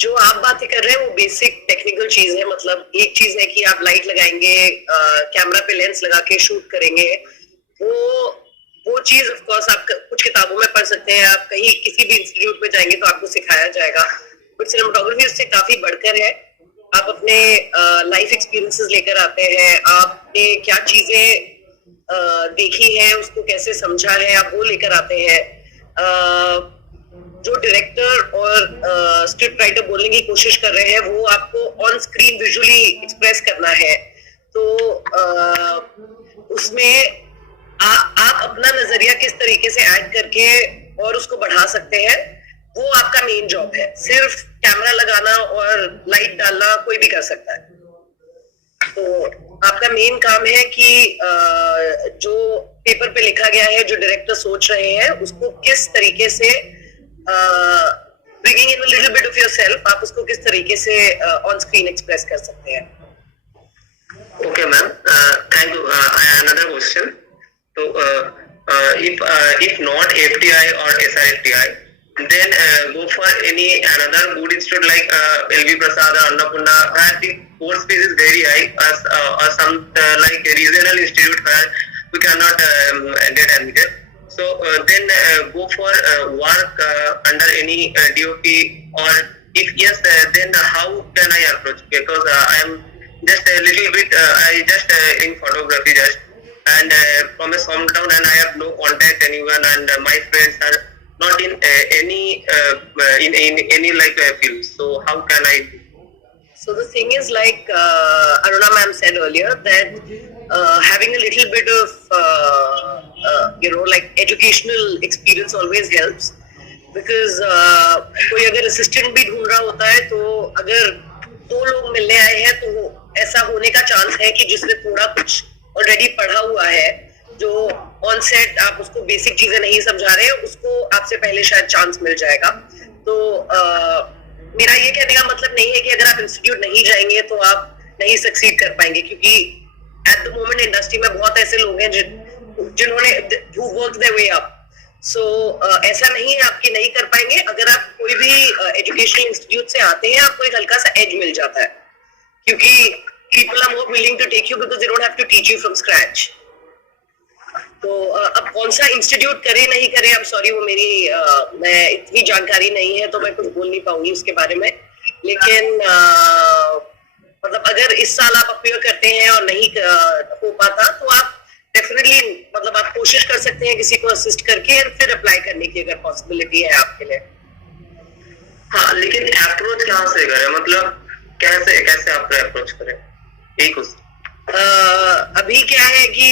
जो आप बातें कर रहे हैं वो बेसिक टेक्निकल चीज है. मतलब एक चीज है कि आप लाइट लगाएंगे, कैमरा पे लेंस लगा के शूट करेंगे. वो चीज ऑफ कोर्स आप कुछ किताबों में पढ़ सकते हैं, आप कहीं किसी भी इंस्टीट्यूट में जाएंगे तो आपको सिखाया जाएगा. बट सिनेमेटोग्राफी उससे काफी बढ़कर है. आप अपने लाइफ एक्सपीरियंसेस लेकर आते हैं, आपने क्या चीजें देखी है, उसको कैसे समझा है, आप वो लेकर आते हैं. जो डायरेक्टर और स्क्रिप्ट राइटर बोलने की कोशिश कर रहे हैं वो आपको ऑन स्क्रीन विजुअली एक्सप्रेस करना है. तो उसमें आप अपना नजरिया किस तरीके से ऐड करके और उसको बढ़ा सकते हैं, वो आपका मेन जॉब है. सिर्फ कैमरा लगाना और लाइट डालना कोई भी कर सकता है. तो आपका मेन काम है कि जो पेपर पे लिखा गया है, जो डायरेक्टर सोच रहे हैं, उसको किस तरीके से bringing in a little bit of yourself, आप उसको किस तरीके से ऑन स्क्रीन एक्सप्रेस कर सकते हैं. Okay, ma'am. Thank you. I have another question. So, if not FTI or SRFTI, then go for another good institute like LV Prasad or Annapurna, where the course fees is very high, or some like regional institute where we cannot get admitted. So then go for work under any DOP, or if yes, then how can I approach? Because I am just a little bit, I just in photography just, and from a small town, and I have no contact anyone, and my friends are not in any like field. So how can I do? So the thing is, like Aruna ma'am said earlier, that having a little bit of like educational experience always helps, because कोई अगर assistant भी ढूंढ रहा होता है तो अगर 2 लोग मिलने आए हैं तो ऐसा होने का चांस है कि जिसने थोड़ा कुछ ऑलरेडी पढ़ा हुआ है, जो ऑन सेट आप उसको बेसिक चीजें नहीं समझा रहे, उसको आपसे पहले शायद चांस मिल जाएगा. तो मेरा ये कहने का मतलब नहीं है कि अगर आप इंस्टीट्यूट नहीं जाएंगे तो आप नहीं सक्सीड कर पाएंगे, क्योंकि एट द मोमेंट इंडस्ट्री में बहुत ऐसे लोग हैं जिन्होंने who worked their way up. So ऐसा नहीं है आपकी नहीं कर पाएंगे. अगर आप कोई भी एजुकेशनल इंस्टीट्यूट से आते हैं, आपको एक हल्का सा एज मिल जाता है, क्योंकि people are more willing to take you because they don't have to teach you from scratch. तो अब कौन सा इंस्टीट्यूट करे नहीं करे, I'm sorry, वो मेरी मैं इतनी जानकारी नहीं है तो मैं कुछ बोल नहीं पाऊंगी उसके बारे में. लेकिन मतलब अगर इस साल आप अपीयर करते हैं और नहीं हो पाता तो आप डेफिनेटली मतलब आप कोशिश कर सकते हैं किसी को असिस्ट करके और फिर अप्लाई करने की अगर पॉसिबिलिटी है आपके लिए. हाँ, लेकिन अप्रोच कहाँ से करें, मतलब कैसे आप अप्रोच करें? एक अभी क्या है कि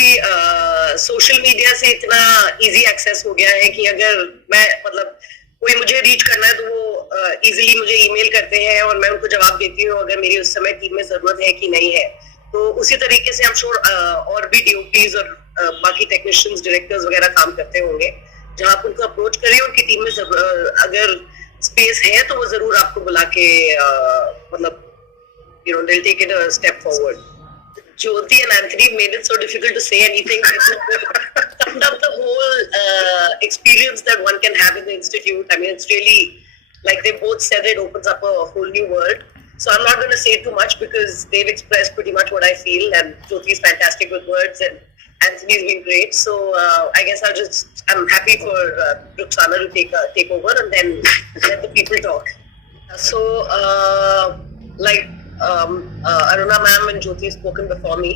सोशल मीडिया से इतना इजी एक्सेस हो गया है कि अगर मैं मतलब कोई मुझे रीच करना है तो वो इजीली मुझे ईमेल करते हैं और मैं उनको जवाब देती हूँ अगर मेरी उस समय टीम में जरूरत है कि नहीं है. तो उसी तरीके से हम श्योर और भी डीओपीज और बाकी टेक्नीशियंस, डायरेक्टर्स वगैरह काम करते होंगे, जहां आप उनको अप्रोच करिए, उनकी टीम में अगर स्पेस है तो वो जरूर आपको बुला के मतलब they'll take it a step forward. Jyoti and Anthony made it so difficult to say anything. Summed up the whole experience that one can have in the institute. I mean, it's really, like they both said, it opens up a whole new world. So I'm not going to say too much because they've expressed pretty much what I feel, and Jyoti is fantastic with words and Anthony's been great. So I guess I'm happy for Ruxana to take over and then let the people talk. So Aruna ma'am and Jyoti have spoken before me.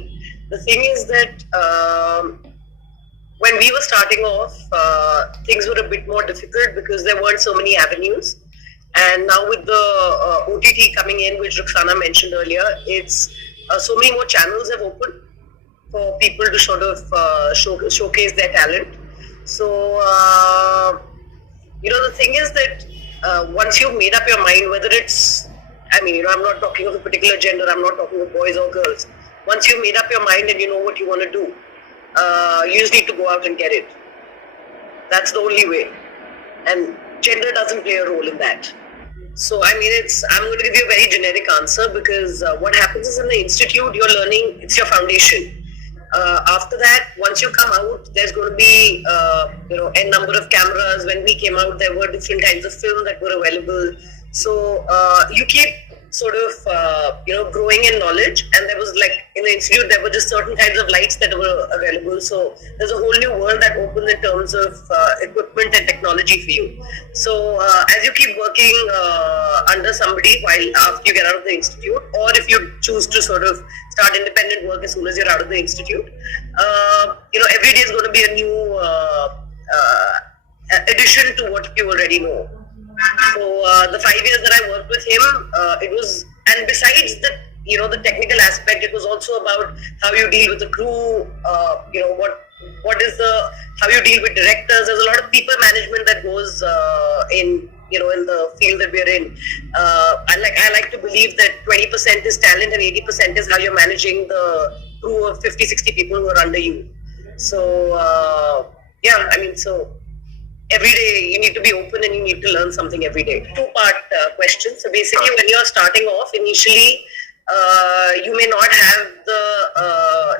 The thing is that when we were starting off, things were a bit more difficult because there weren't so many avenues. And now with the OTT coming in, which Ruxana mentioned earlier, it's so many more channels have opened for people to sort of showcase their talent. So, the thing is that once you've made up your mind, whether it's, I'm not talking of a particular gender, I'm not talking of boys or girls. Once you've made up your mind and you know what you want to do, you just need to go out and get it. That's the only way. And gender doesn't play a role in that. So, I'm going to give you a very generic answer because what happens is in the institute, you're learning, it's your foundation. After that, once you come out, there's going to be, n number of cameras. When we came out, there were different kinds of film that were available. So you keep sort of growing in knowledge, and there was like in the institute there were just certain kinds of lights that were available, so there's a whole new world that opens in terms of equipment and technology for you. So as you keep working under somebody while after you get out of the institute, or if you choose to sort of start independent work as soon as you're out of the institute, every day is going to be a new addition to what you already know. So the 5 years that I worked with him, it was, and besides the technical aspect, it was also about how you deal with the crew. What is how you deal with directors. There's a lot of people management that goes in the field that we're in. I like to believe that 20% is talent and 80% is how you're managing the crew of 50-60 people who are under you. So so every day you need to be open and you need to learn something every day. Two-part question. So basically, when you're starting off initially, you may not have the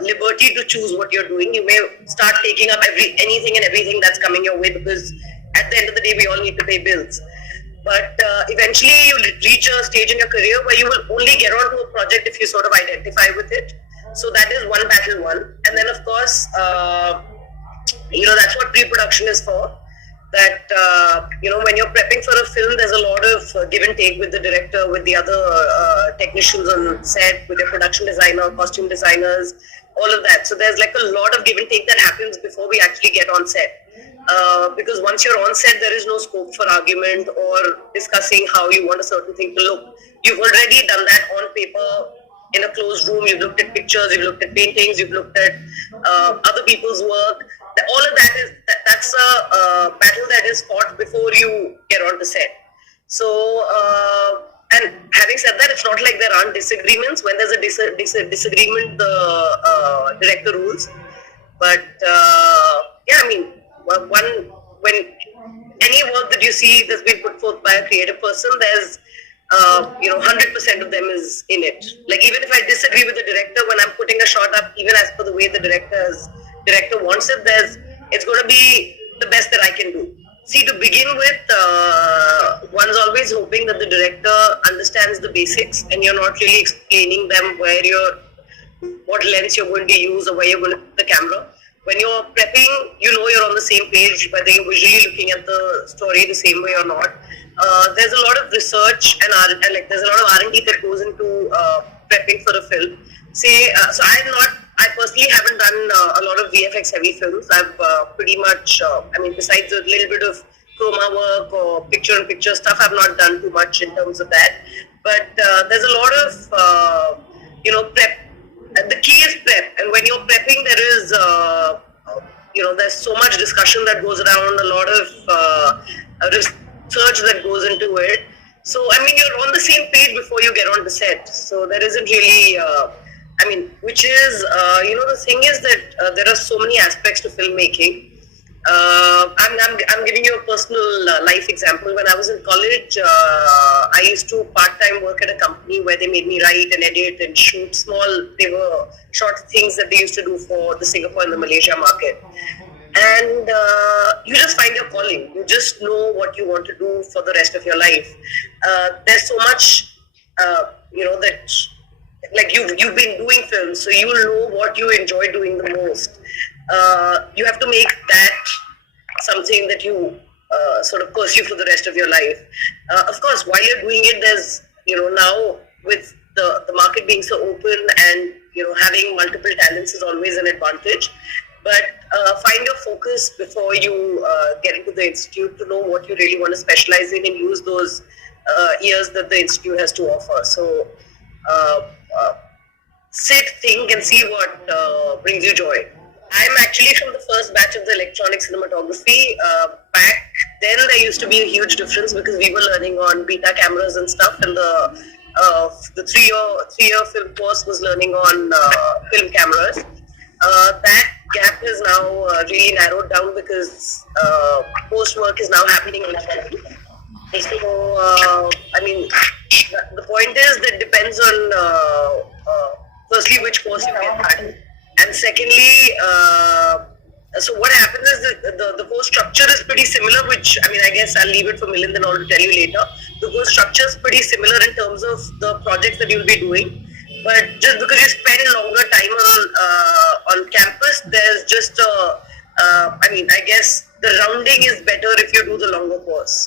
liberty to choose what you're doing. You may start taking up anything and everything that's coming your way, because at the end of the day, we all need to pay bills. But eventually, you reach a stage in your career where you will only get onto a project if you sort of identify with it. So that is one battle won. And then, of course, that's what pre-production is for. That when you're prepping for a film, there's a lot of give and take with the director, with the other technicians on set, with your production designer, costume designers, all of that. So there's like a lot of give and take that happens before we actually get on set. Because once you're on set, there is no scope for argument or discussing how you want a certain thing to look. You've already done that on paper in a closed room. You've looked at pictures, you've looked at paintings, you've looked at other people's work. All of that's a battle that is fought before you get on the set. So, and having said that, it's not like there aren't disagreements. When there's a disagreement, the director rules. But when any work that you see that's been put forth by a creative person, there's 100% of them is in it. Like even if I disagree with the director when I'm putting a shot up, even as per the way the director wants it, it's going to be the best that I can do. See, to begin with, one's always hoping that the director understands the basics and you're not really explaining them what lens you're going to use or where you're going to put the camera. When you're prepping, you're on the same page, whether you're visually looking at the story the same way or not. There's a lot of research and there's a lot of R&D that goes into prepping for a film. I personally haven't done a lot of VFX heavy films. I've pretty much, besides a little bit of chroma work or picture-in-picture stuff, I've not done too much in terms of that. But there's a lot of, prep. The key is prep. And when you're prepping, there is, there's so much discussion that goes around, a lot of research that goes into it. So, you're on the same page before you get on the set. So there isn't really... which is, the thing is that there are so many aspects to filmmaking. I'm giving you a personal life example. When I was in college, I used to part-time work at a company where they made me write and edit and shoot they were short things that they used to do for the Singapore and the Malaysia market. And you just find your calling. You just know what you want to do for the rest of your life. There's so much, that... Like you've been doing films, so you know what you enjoy doing the most. You have to make that something that you sort of pursue for the rest of your life. Of course, while you're doing it, there's now with the market being so open and having multiple talents is always an advantage. But find your focus before you get into the institute to know what you really want to specialize in and use those years that the institute has to offer. So. Sit, think, and see what brings you joy. I'm actually from the first batch of the electronic cinematography. Back then, there used to be a huge difference because we were learning on beta cameras and stuff, and the three-year film course was learning on film cameras. That gap is now really narrowed down because post work is now happening in London. So, the point is that it depends on firstly which course you get done, and secondly So what happens is the course structure is pretty similar, which I mean, I guess I'll leave it for Milind and all to tell you later. The course structure is pretty similar in terms of the projects that you'll be doing, but just because you spend longer time on campus, there's just I mean, I guess the rounding is better if you do the longer course.